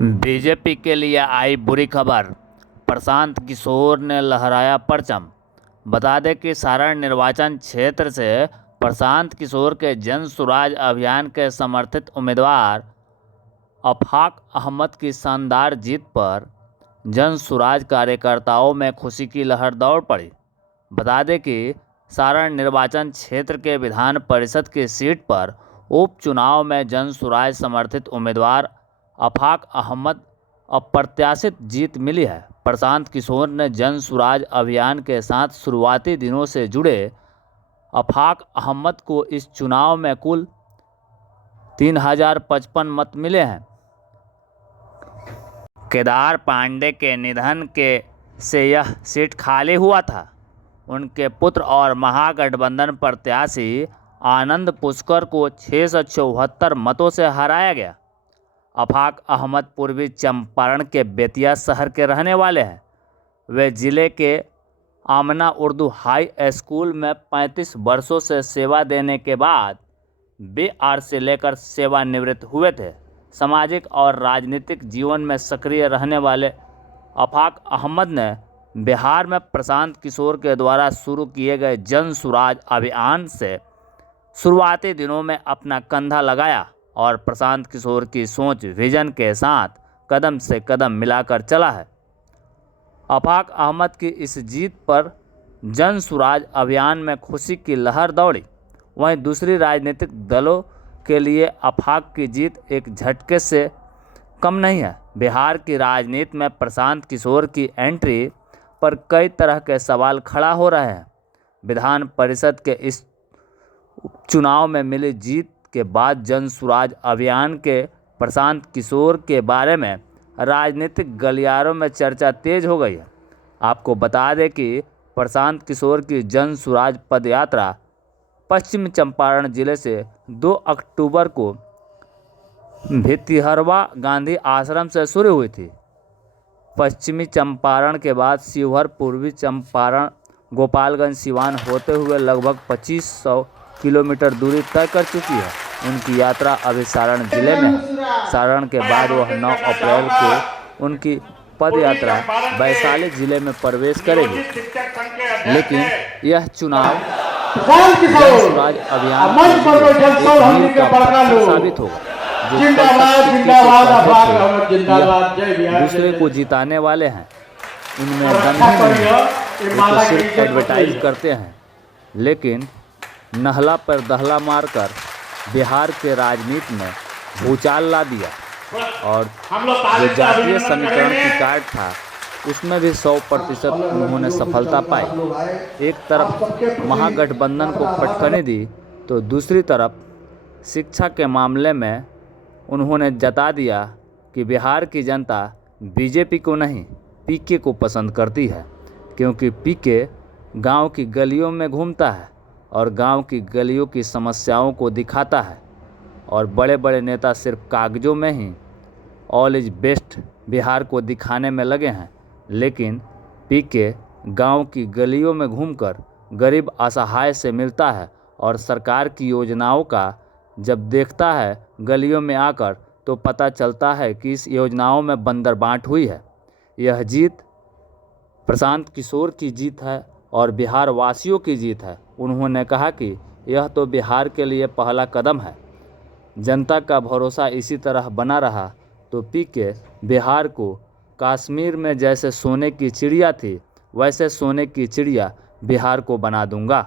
BJP के लिए आई बुरी खबर, प्रशांत किशोर ने लहराया परचम। बता दें कि सारण निर्वाचन क्षेत्र से प्रशांत किशोर के जन सुराज अभियान के समर्थित उम्मीदवार आफाक अहमद की शानदार जीत पर जन सुराज कार्यकर्ताओं में खुशी की लहर दौड़ पड़ी। बता दें कि सारण निर्वाचन क्षेत्र के विधान परिषद की सीट पर उपचुनाव में जन सुराज समर्थित उम्मीदवार आफाक अहमद अप्रत्याशित जीत मिली है। प्रशांत किशोर ने जन सुराज अभियान के साथ शुरुआती दिनों से जुड़े आफाक अहमद को इस चुनाव में कुल 3055 मत मिले हैं। केदार पांडे के निधन से यह सीट खाली हुआ था। उनके पुत्र और महागठबंधन प्रत्याशी आनंद पुष्कर को 674 मतों से हराया गया। आफाक अहमद पूर्वी चंपारण के बेतिया शहर के रहने वाले हैं। वे जिले के आमना उर्दू हाई स्कूल में 35 वर्षों से सेवा देने के बाद बिहार से लेकर सेवानिवृत्त हुए थे। सामाजिक और राजनीतिक जीवन में सक्रिय रहने वाले आफाक अहमद ने बिहार में प्रशांत किशोर के द्वारा शुरू किए गए जन सुराज अभियान से शुरुआती दिनों में अपना कंधा लगाया और प्रशांत किशोर की सोच विजन के साथ कदम से कदम मिलाकर चला है। आफाक अहमद की इस जीत पर जन सुराज अभियान में खुशी की लहर दौड़ी। वहीं दूसरी राजनीतिक दलों के लिए आफाक की जीत एक झटके से कम नहीं है। बिहार की राजनीति में प्रशांत किशोर की एंट्री पर कई तरह के सवाल खड़ा हो रहे हैं। विधान परिषद के इस चुनाव में मिली जीत के बाद जन सुराज अभियान के प्रशांत किशोर के बारे में राजनीतिक गलियारों में चर्चा तेज हो गई है। आपको बता दें कि प्रशांत किशोर की जन सुराज पदयात्रा पश्चिम चंपारण जिले से 2 अक्टूबर को भितिहरवा गांधी आश्रम से शुरू हुई थी। पश्चिमी चंपारण के बाद शिवहर, पूर्वी चंपारण, गोपालगंज, सिवान होते हुए लगभग 2500 किलोमीटर दूरी तय कर चुकी है। उनकी यात्रा अभी सारण जिले में है। सारण के बाद वह 9 अप्रैल को उनकी पद यात्रा वैशाली जिले में प्रवेश करेगी। लेकिन यह चुनाव जन सुराज अभियान साबित होगा। दूसरे को जिताने वाले हैं, इनमें दम ही नहीं है। वो सिर्फ एडवर्टाइज करते हैं, लेकिन नहला पर दहला मारकर बिहार के राजनीति में भूचाल ला दिया। और जो जातीय समीकरण की कार्ड था उसमें भी 100% उन्होंने सफलता पाई। एक तरफ महागठबंधन को पटखनी दी तो दूसरी तरफ शिक्षा के मामले में उन्होंने जता दिया कि बिहार की जनता बीजेपी को नहीं पीके को पसंद करती है, क्योंकि पीके गांव की गलियों में घूमता है और गांव की गलियों की समस्याओं को दिखाता है। और बड़े बड़े नेता सिर्फ कागजों में ही ऑल इज बेस्ट बिहार को दिखाने में लगे हैं, लेकिन पीके गांव की गलियों में घूमकर गरीब असहाय से मिलता है और सरकार की योजनाओं का जब देखता है गलियों में आकर, तो पता चलता है कि इस योजनाओं में बंदरबांट हुई है। यह जीत प्रशांत किशोर की जीत है और बिहार वासियों की जीत है। उन्होंने कहा कि यह तो बिहार के लिए पहला कदम है। जनता का भरोसा इसी तरह बना रहा तो पीके बिहार को कश्मीर में जैसे सोने की चिड़िया थी, वैसे सोने की चिड़िया बिहार को बना दूंगा।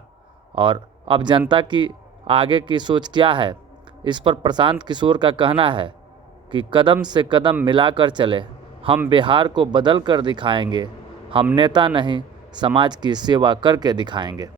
और अब जनता की आगे की सोच क्या है, इस पर प्रशांत किशोर का कहना है कि कदम से कदम मिलाकर चले, हम बिहार को बदल कर दिखाएंगे। हम नेता नहीं, समाज की सेवा करके दिखाएंगे।